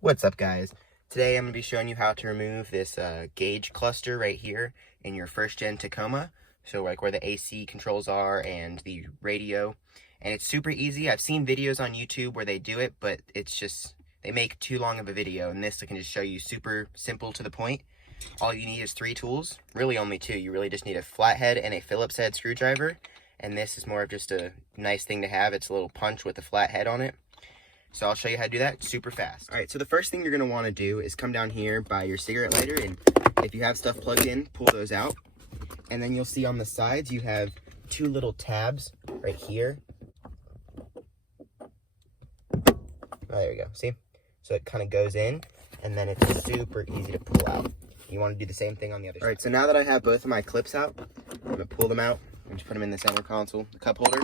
What's up, guys? Today I'm going to be showing you how to remove this gauge cluster right here in your first gen Tacoma. So like where the AC controls are and the radio. And it's super easy. I've seen videos on YouTube where they do it, but it's just, they make too long of a video. And this I can just show you super simple to the point. All you need is 3 tools, really only 2. You really just need a flathead and a Phillips head screwdriver. And this is more of just a nice thing to have. It's a little punch with a flat head on it. So I'll show you how to do that super fast. All right, so the first thing you're gonna wanna do is come down here by your cigarette lighter, and if you have stuff plugged in, pull those out. And then you'll see on the sides, you have 2 little tabs right here. Oh, there you go, see? So it kind of goes in, and then it's super easy to pull out. You wanna do the same thing on the other side. All right, so now that I have both of my clips out, I'm gonna pull them out and just put them in the center console, the cup holder.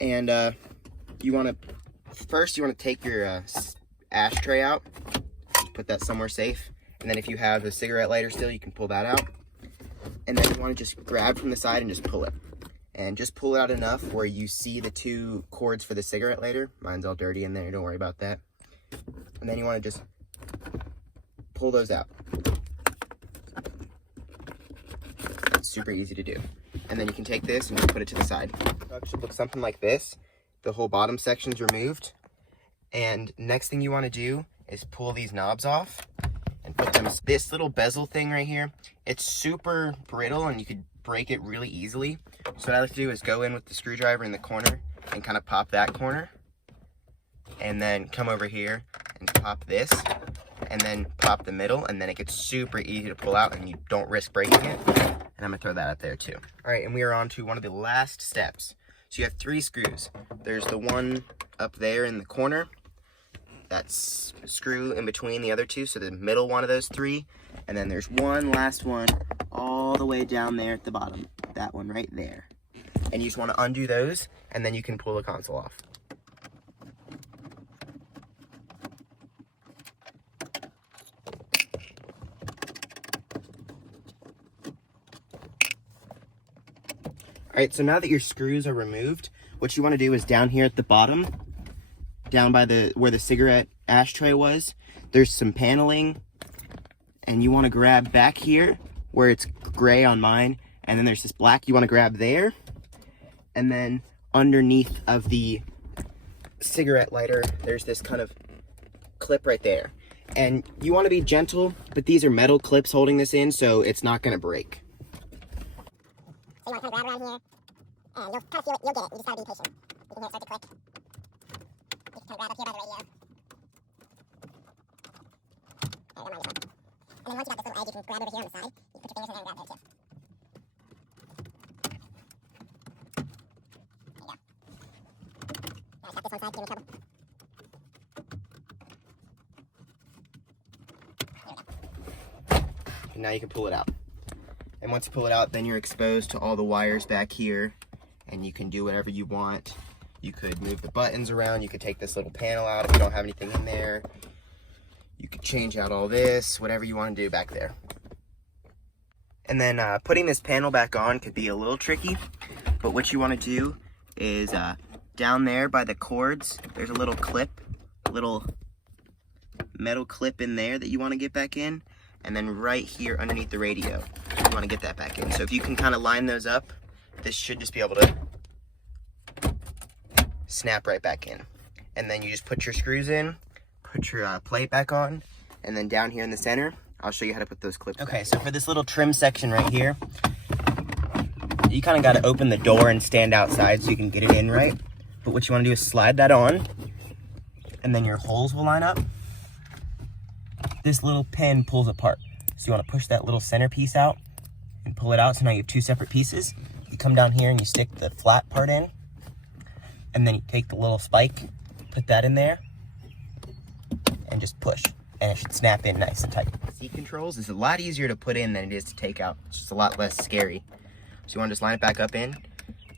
And first you want to take your ashtray out, put that somewhere safe, and then if you have a cigarette lighter still, you can pull that out. And then you want to just grab from the side and just pull it. And just pull it out enough where you see the 2 cords for the cigarette lighter. Mine's all dirty in there, don't worry about that. And then you want to just pull those out. It's super easy to do. And then you can take this and just put it to the side. It should look something like this. The whole bottom section's removed. And next thing you want to do is pull these knobs off and put them. This little bezel thing right here, it's super brittle and you could break it really easily. So what I like to do is go in with the screwdriver in the corner and kind of pop that corner. And then come over here and pop this. And then pop the middle, and then it gets super easy to pull out and you don't risk breaking it. And I'm gonna throw that up there too. All right, and we are on to one of the last steps. So you have 3 screws. There's the one up there in the corner. That's a screw in between the other 2, so the middle one of those 3. And then there's one last one all the way down there at the bottom. That one right there. And you just want to undo those, and then you can pull the console off. All right, so now that your screws are removed, what you want to do is down here at the bottom, down by where the cigarette ashtray was, there's some paneling, and you want to grab back here where it's gray on mine, and then there's this black. You want to grab there, and then underneath of the cigarette lighter, there's this kind of clip right there. And you want to be gentle, but these are metal clips holding this in, so it's not going to break. So you want to kind of grab around here, and you'll kind of feel it, you'll get it, you just gotta be patient. You can hear it start to click. You can kind of grab up here by the radio. And then once you got this little edge, you can grab over here on the side. You put your fingers in there and grab there too. There you go. Now stop this one side, give me trouble. There we go. And now you can pull it out. And once you pull it out, then you're exposed to all the wires back here, and you can do whatever you want. You could move the buttons around. You could take this little panel out if you don't have anything in there. You could change out all this, whatever you want to do back there. And then putting this panel back on could be a little tricky, but what you want to do is down there by the cords, there's a little clip, a little metal clip in there that you want to get back in. And then right here underneath the radio, you want to get that back in. So if you can kind of line those up, this should just be able to snap right back in. And then you just put your screws in, put your plate back on, and then down here in the center, I'll show you how to put those clips back. Okay, so for this little trim section right here, you kind of got to open the door and stand outside so you can get it in right. But what you want to do is slide that on, and then your holes will line up. This little pin pulls apart. So you want to push that little center piece out and pull it out. So now you have 2 separate pieces. You come down here and you stick the flat part in. And then you take the little spike, put that in there, and just push. And it should snap in nice and tight. Seat controls is a lot easier to put in than it is to take out. It's just a lot less scary. So you want to just line it back up in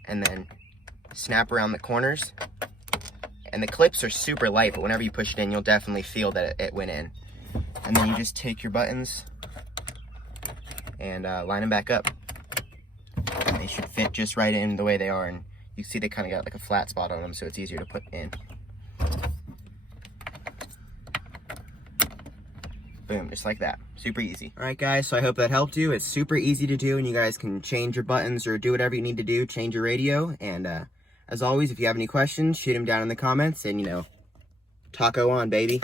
and then snap around the corners. And the clips are super light, but whenever you push it in, you'll definitely feel that it went in. And then you just take your buttons and line them back up. And they should fit just right in the way they are. And you see they kind of got like a flat spot on them, so it's easier to put in. Boom, just like that. Super easy. All right, guys, so I hope that helped you. It's super easy to do, and you guys can change your buttons or do whatever you need to do, change your radio. And as always, if you have any questions, shoot them down in the comments, and, you know, taco on, baby.